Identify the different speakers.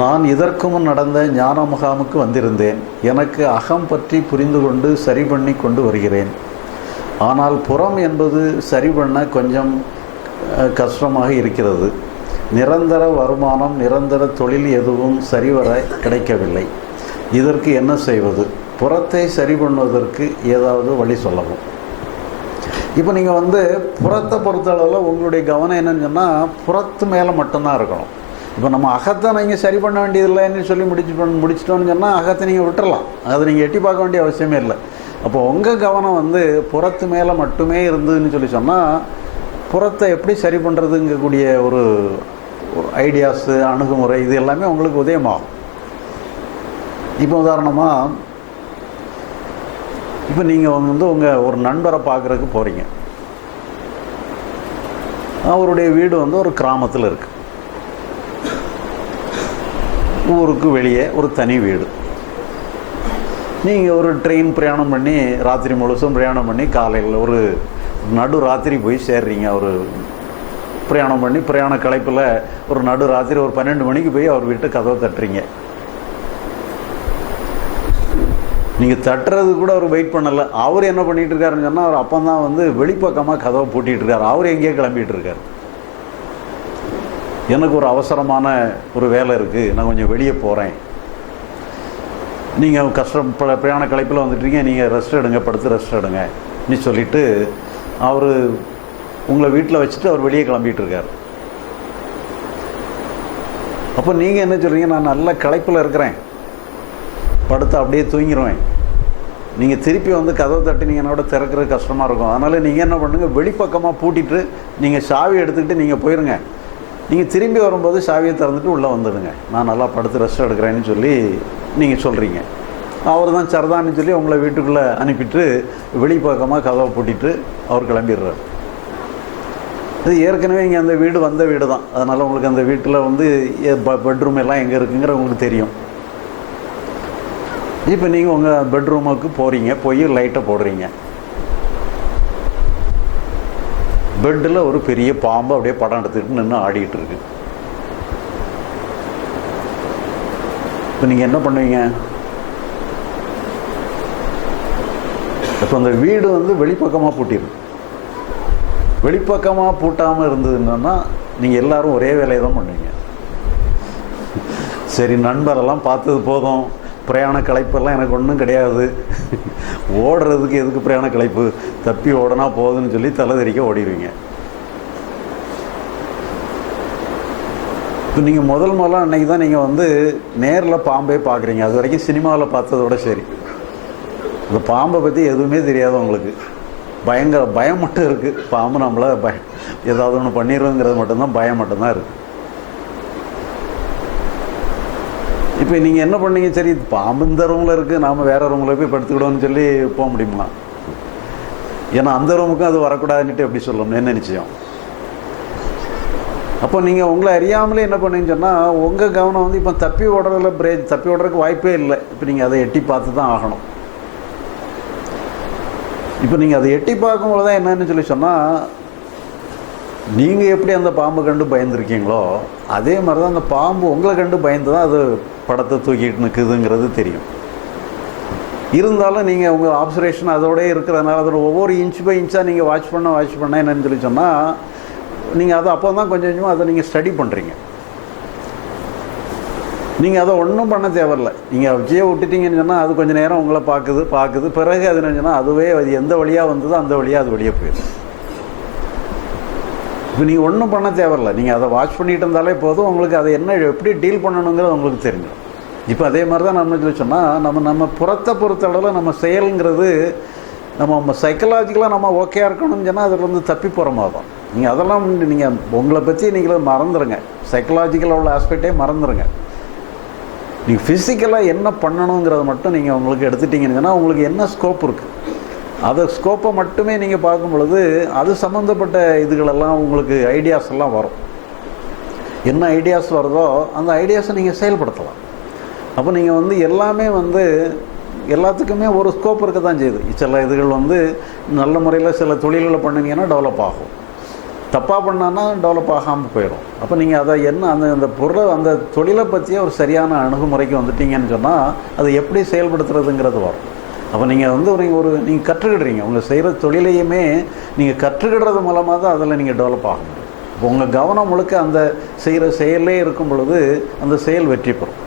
Speaker 1: நான் இதற்கு முன் நடந்த ஞான முகாமுக்கு வந்திருந்தேன். எனக்கு அகம் பற்றி புரிந்து கொண்டு சரி பண்ணி கொண்டு வருகிறேன். ஆனால் புறம் என்பது சரி பண்ண கொஞ்சம் கஷ்டமாக இருக்கிறது. நிரந்தர வருமானம் நிரந்தர தொழில் எதுவும் சரிவர கிடைக்கவில்லை. இதற்கு என்ன செய்வது? புறத்தை சரி பண்ணுவதற்கு ஏதாவது வழி சொல்லவும். இப்போ நீங்கள் வந்து புறத்தை பொறுத்தளவில் உங்களுடைய கவனம் என்னன்னு சொன்னால் புறத்து மேலே மட்டும்தான் இருக்கணும். இப்போ நம்ம அகத்தை நீங்கள் சரி பண்ண வேண்டியதில்லைன்னு சொல்லி முடிச்சு பண்ண முடிச்சிட்டோன்னு சொன்னால் அகத்தை நீங்கள் விட்டுறலாம். அதை நீங்கள் எட்டி பார்க்க வேண்டிய அவசியமே இல்லை. அப்போ உங்கள் கவனம் வந்து புறத்து மேலே மட்டுமே இருந்ததுன்னு சொல்லி சொன்னால் புறத்தை எப்படி சரி பண்ணுறதுங்கக்கூடிய ஒரு ஒரு ஐடியாஸு அணுகுமுறை இது எல்லாமே உங்களுக்கு உதயமாகும். இப்போ உதாரணமாக இப்போ நீங்கள் வந்து உங்கள் ஒரு நண்பரை பார்க்குறதுக்கு போகிறீங்க அவருடைய வீடு வந்து ஒரு கிராமத்தில் இருக்குது ஊருக்கு வெளியே ஒரு தனி வீடு. நீங்கள் ஒரு ட்ரெயின் பிரயாணம் பண்ணி ராத்திரி முழுசும் பிரயாணம் பண்ணி காலையில் ஒரு நடு ராத்திரி போய் சேர்றீங்க. ஒரு பிரயாணம் பண்ணி பிரயாண கலைப்பில் ஒரு நடு ராத்திரி ஒரு பன்னெண்டு மணிக்கு போய் அவர் வீட்டு கதவை தட்டுறீங்க. நீங்கள் தட்டுறது கூட அவர் வெயிட் பண்ணலை. அவர் என்ன பண்ணிகிட்டு இருக்காருன்னு சொன்னால் அவர் அப்போ தான் வந்து வெளிப்பக்கமாக கதவை பூட்டிகிட்டு இருக்காரு. அவர் எங்கேயோ கிளம்பிட்டு இருக்காரு. எனக்கு ஒரு அவசரமான ஒரு வேலை இருக்குது நான் கொஞ்சம் வெளியே போகிறேன் நீங்கள் கஷ்டம் பிரயாண களைப்பில் வந்துட்டீங்க. நீங்கள் ரெஸ்ட் எடுங்க படுத்து ரெஸ்ட் எடுங்க. நீ சொல்லிவிட்டு அவர் உங்களை வீட்டில் வச்சுட்டு அவர் வெளியே கிளம்பிட்டு இருக்கார். அப்போ நீங்கள் என்ன சொல்கிறீங்க நான் நல்ல களைப்பில் இருக்கிறேன். படுத்து அப்படியே தூங்கிடுவேன் நீங்கள் திருப்பி வந்து கதவை தட்டி நீங்கள் என்னோட திறக்கிறது கஷ்டமாக இருக்கும். அதனால் நீங்கள் என்ன பண்ணுங்கள் வெளிப்பக்கமாக பூட்டிட்டு நீங்கள் சாவி எடுத்துக்கிட்டு நீங்கள் போயிருங்க. நீங்கள் திரும்பி வரும்போது சாவியை திறந்துட்டு உள்ளே வந்துடுங்க. நான் நல்லா படுத்து ரெஸ்ட் எடுக்கிறேன்னு சொல்லி நீங்கள் சொல்கிறீங்க அவர் தான் சரதான்னு சொல்லி உங்களை வீட்டுக்குள்ளே அனுப்பிட்டு வெளிப்பக்கமாக கதவை பூட்டிட்டு அவர் கிளம்பிடுறார். இது ஏற்கனவே இங்கே அந்த வீடு வந்த வீடு தான் அதனால் உங்களுக்கு அந்த வீட்டில் வந்து பெட்ரூம் எல்லாம் எங்கே இருக்குங்கிற உங்களுக்கு தெரியும். இப்போ நீங்கள் உங்கள் பெட்ரூமுக்கு போகிறீங்க போய் லைட்டை போடுறீங்க. பெட்டில் ஒரு பெரிய பாம்பு அப்படியே படம் எடுத்துக்கிட்டு நின்று ஆடிட்டு இருக்கு. இப்போ நீங்கள் என்ன பண்ணுவீங்க? இப்போ அந்த வீடு வந்து வெளிப்பக்கமாக பூட்டிடும் வெளிப்பக்கமாக பூட்டாமல் இருந்ததுன்னா நீங்கள் எல்லாரும் ஒரே வேலையை தான் பண்ணுவீங்க. சரி நண்பரெல்லாம் பார்த்தது போதும். பிரயாண கலைப்பெல்லாம் எனக்கு ஒன்றும் கிடையாது. ஓடுறதுக்கு எதுக்கு பிரயாண கலைப்பு தப்பி ஓடனா போதுன்னு சொல்லி தலைதறிக்க ஓடிடுவீங்க இப்போ நீங்கள் முதல் முதல்ல அன்னைக்கு தான் நீங்கள் வந்து நேரில் பாம்பே பார்க்குறீங்க அது வரைக்கும் சினிமாவில் பார்த்ததோட சரி. இந்த பாம்பை பற்றி எதுவுமே தெரியாது உங்களுக்கு. பயங்கர பயம் மட்டும் இருக்குது பாம்பு நம்மளை பய ஏதாவது ஒன்று பண்ணிடுவோங்கிறது மட்டும்தான் பயம் மட்டும்தான் இருக்குது இப்போ நீங்கள் என்ன பண்ணீங்க? சரி பாம்பு இந்த ரூமில் இருக்குது நாம் வேறு ரூமில் போய் படுத்துக்கிடுவோம்னு சொல்லி போக முடியுமா? ஏன்னா அந்த ரூமுக்கும் அது வரக்கூடாதுன்னுட்டு எப்படி சொல்லணும் என்ன நிச்சயம்? அப்போ நீங்கள் உங்களை அறியாமலே என்ன பண்ணீங்கன்னு சொன்னால் உங்கள் கவனம் வந்து இப்போ தப்பி ஓடுறதுல பிரேக் தப்பி ஓடுறதுக்கு வாய்ப்பே இல்லை. இப்போ நீங்கள் அதை எட்டி பார்த்து தான் ஆகணும். இப்போ நீங்கள் அதை எட்டி பார்க்கும்போது தான் என்னன்னு சொல்லி சொன்னால் நீங்கள் எப்படி அந்த பாம்பை கண்டு பயந்துருக்கீங்களோ அதே மாதிரி தான் அந்த பாம்பு உங்களை கண்டு பயந்து தான் அது படத்தை தூக்கிட்டு நிற்குதுங்கிறது தெரியும். இருந்தாலும் நீங்கள் உங்கள் ஆப்சரேஷன் அதோடய இருக்கிறதுனால அதில் ஒவ்வொரு இன்ச் பை இன்ச்சாக நீங்கள் வாட்ச் பண்ண வாட்ச் பண்ண என்னென்னு சொல்லி சொன்னால் நீங்கள் அதை அப்போ தான் கொஞ்சம் கொஞ்சமாக அதை நீங்கள் ஸ்டடி பண்ணுறீங்க நீங்கள் அதை ஒன்றும் பண்ண தேவையில்ல. நீங்கள் அப்படியே விட்டுட்டீங்கன்னு சொன்னால் அது கொஞ்சம் நேரம் உங்களை பார்க்குது பார்க்குது. பிறகு அது என்ன சொன்னால் அதுவே அது எந்த வழியாக வந்ததோ அந்த வழியாக அது வெளியே போயிடும். இப்போ நீங்கள் ஒன்றும் பண்ண தேவையில்ல. நீங்கள் அதை வாட்ச் பண்ணிட்டு இருந்தாலே போதும். உங்களுக்கு அதை என்ன எப்படி டீல் பண்ணணுங்கிறது உங்களுக்கு தெரியும் இப்போ அதே மாதிரி தான் நம்ம சொல்லி சொன்னால் நம்ம நம்ம புறத்தை பொறுத்தளவில் நம்ம செயலுங்கிறது நம்ம சைக்கலாஜிக்கலாக நம்ம ஓகேயாக இருக்கணும்னு சொன்னால் அதில் வந்து தப்பி போகிற மாதிரி தான். நீங்கள் அதெல்லாம் நீங்கள் உங்களை பற்றி நீங்கள் மறந்துடுங்க சைக்கலாஜிக்கலாக உள்ள ஆஸ்பெக்டே மறந்துடுங்க நீங்கள் ஃபிசிக்கலாக என்ன பண்ணணுங்கிறத மட்டும் நீங்கள் உங்களுக்கு எடுத்துட்டீங்கன்னு சொன்னால் உங்களுக்கு என்ன ஸ்கோப் இருக்குது அதை ஸ்கோப்பை மட்டுமே நீங்கள் பார்க்கும் பொழுது அது சம்மந்தப்பட்ட இதுகளெல்லாம் உங்களுக்கு ஐடியாஸ் எல்லாம் வரும். என்ன ஐடியாஸ் வருதோ அந்த ஐடியாஸை நீங்கள் செயல்படுத்தலாம். அப்போ நீங்கள் வந்து எல்லாமே வந்து எல்லாத்துக்குமே ஒரு ஸ்கோப் இருக்க தான் செய்யுது. சில இதுகள் வந்து நல்ல முறையில் சில தொழில்களை பண்ணினீங்கன்னா டெவலப் ஆகும். தப்பாக பண்ணான்னா டெவலப் ஆகாமல் போயிடும். அப்போ நீங்கள் அதை என்ன அந்த அந்த பொருளை அந்த தொழிலை பற்றிய ஒரு சரியான அணுகுமுறைக்கு வந்துட்டீங்கன்னு சொன்னால் அதை எப்படி செயல்படுத்துறதுங்கிறது வரும். அப்போ நீங்கள் வந்து ஒரு ஒரு நீங்கள் கற்றுக்கிடுறீங்க. உங்கள் செய்கிற தொழிலையுமே நீங்கள் கற்றுக்கிடுறது மூலமாக தான் அதில் நீங்கள் டெவலப் ஆகும் இப்போ உங்கள் கவனம் முழுக்க அந்த செய்கிற செயலே இருக்கும் பொழுது அந்த செயல் வெற்றி பெறும்.